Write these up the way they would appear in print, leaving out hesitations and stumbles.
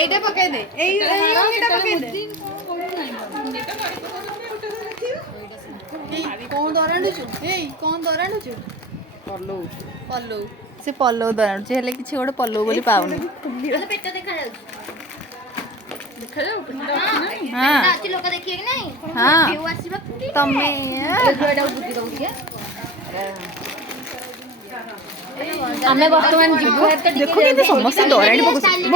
এইটা পকাই দে এই রঙটা পকাই দে কোন দরাণুଛୁ এই কোন দରାଣୁଛୁ ପଲଉ ପଲଉ ସେ ପଲଉ ଦରାଣୁଛି ହେଲେ କିଛି ଗୋଟେ ପଲଉ ବୋଲି ପାଉନି ପେଟ ଦେଖାଯାଉଛି ହଁ ଲୋକ ଦେଖିବେ କି ନାଇଁ ହଁ ଭିଉ ଆସିବ ତମେ ଆମେ ବର୍ତ୍ତମାନ ଯିବୁ ଦେଖ କେତେ ସମସ୍ତେ ଦରାଣୀ ପକଉଛନ୍ତି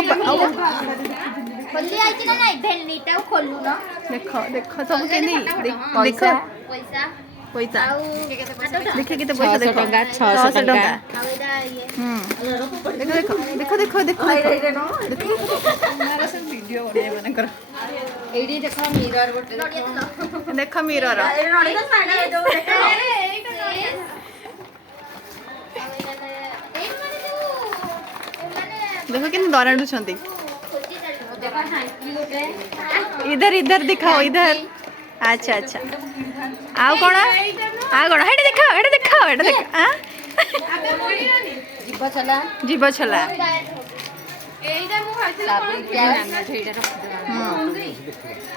ଖୋଲି ଆଇଛି ନା ନାଇଁ ଭେଣ୍ଡିଟା ଖୋଲୁନ ଦେଖ ଦେଖ ସବୁ କେମିତି ଦେଖ ପଇସା ପଇସା ଆଉ ଦେଖ କେତେ ପଇସା ଦେଖ 600 ଟଙ୍କା ଆଉ ଏଇଟା ଇଏ ଦେଖ ଦେଖ ଦେଖ ଦେଖ ଦେଖ ଭିଡିଓ ବନେଇ ମାନଙ୍କର ଏଇଠି ଦେଖ ମିରର ଗୋଟେ ଦେଖ ମିରର देखो किन दराणुଛନ୍ତି इधर इधर दिखाओ इधर अच्छा अच्छा आओ कोण हेडे दिखाओ हेडे देख हां ଯିବ ଚଲା जीव छला ଏଇଟା ମୁଁ ତାପରେ ଗ୍ୟାସ୍ ସେଇଟା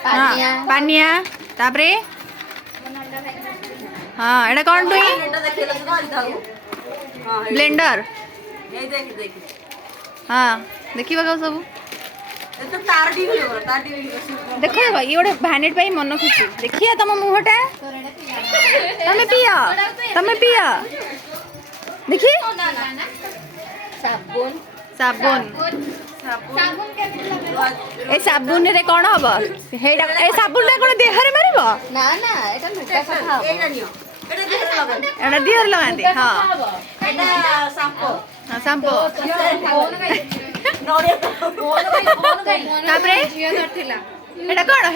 हां पानिया तापरे हां एडा कोण तुई ब्लेंडर हाँ देखिए सब देख ये गोटे भानेट पाई मन खुशी देखिए तुम मुहटा तमे पिया देखिए ସାବୁନ साबुन ए साबुन रे कौन हम ए साबुन रे कौन देह रे मारिबो ନା ନା ଏଟା ମିଠା ସଫା ହବ एटा देह रे लगांदी हां हां शैम्पू तापरे एटा कोन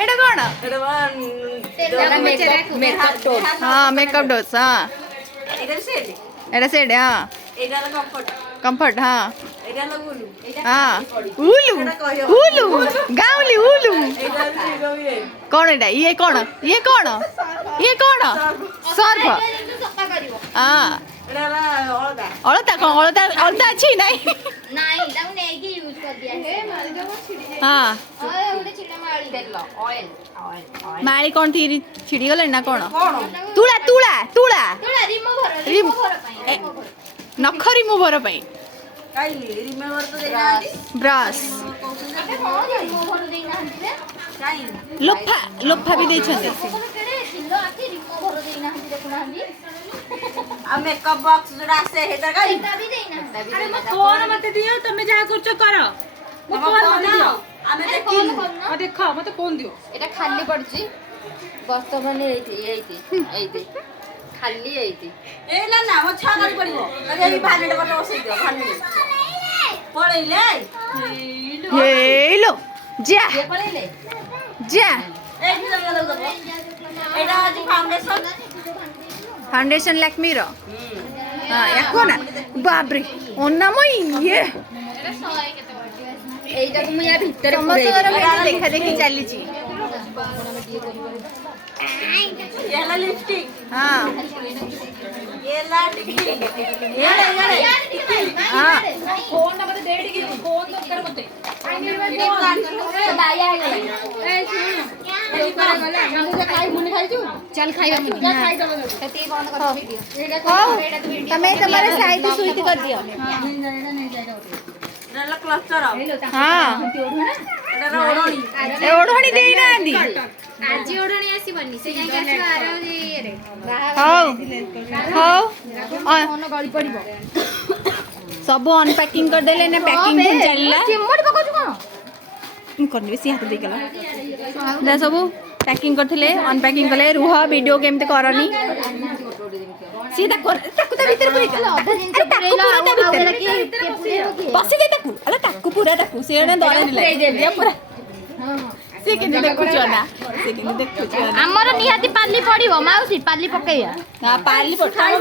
मेकअप टोन हां मेकअप डोज हां एटा सेड हां कंफर्ट हां हां उलू गाउली उलू कौन एटा ये कौन सर्फ हां अलता कौन अलता अच्छी नहीं ନାଇଁ ତାକୁ ନେଇକି ୟୁଜ କରିଦିଆ हाँ ଗୋଟେ ଛିଡ଼ା ମାଳି ତେଲ ଅଏଲ माली कौन थी छिड़ी गले ना कौन तुला तुला तुला ତୋଳା ରିମୁଭର ପାଇଁ नख रिमूवर पई ब्रश ରିମୁଭର ଦେଇନାହାନ୍ତି ରେ लोफा लोफा भी देछन କେଡ଼େ କିଲୋ ଆଖି ରିମୁଭର ଦେଇନାହାନ୍ତି ଦେଖୁନାହାନ୍ତି मेकअप बॉक्स जोड़ा से हेता गाई ଏଟା ବି ଦେଇନାହାନ୍ତି अरे मो फोन मते दियो तमे जहा करछ कर मो फोन मते दियो आमे देखिन ओ देखो मते फोन दियो এটা ଖାଲି ପଡିଛି ବର୍ତ୍ତମାନ ଏଇଠି ଖାଲି ଏଇଠି ए ना ना मो छा कर पड़िबो अरे ई भानेड बट बसै दियो भानेड पळैले ये लो जा କିଏ ପଳେଇଲେ जा ए कि लगा दो एटा आज फाउंडेशन फाउंडेशन लैक्मी रो हां या कोना बाप रे ओना मई ये ଏଇଟାକୁ ମୁଁ ୟା ଭିତରେ ସମସ୍ତଙ୍କର ଦେଖା ଦେଖି ଚାଲି छी ये ला लिपस्टिक हां ये ला टिकटिक ये हां फोन ना मते देडी की फोन तो कर मते ବାୟା ହେଇଗଲା ए सुन खाई मुनि खाई छु ଚାଲ ଖାଇବା ମୁଁ खाई दबो ସେତିକି ବନ୍ଦ କରି ଭିଡିଓ तमे तुम्हारे साइड सुईत कर दियो एला क्लस्टर हां एटा ओडोनी ए ओढणी देई ना आंदी ଆଜି ଓଢଣି ଆସିବନି ସେ ଯାଇକି ଆସିବ ଆର ଇଏରେ हाउ ଫୋନ ଗଳି ପଡିବ सब अनपैकिंग कर देले ना पैकिंग दिन चलला ଚିମୁଡି ପକଉଛୁ କଣ ମୁଁ करनी सी हाथ दे गला ना सब पैकिंग करथिले अनपैकिंग कले रुह वीडियो केमते करनी सीधा कर ताकू ता भीतर पुरी ଅଧା ଜିନିଷ अरे ताकू पूरा ता भीतर बसी दे ताकू अरे ताकू पूरा ताकू से ने दरे दिले पूरा से केने देखुछ ना से केने देखुछ ना ଆମର ନିହାତି ପାଲି ପଡିବ ମାଉସୀ ପାଲି ପକେଇବା ना पाली पठाओ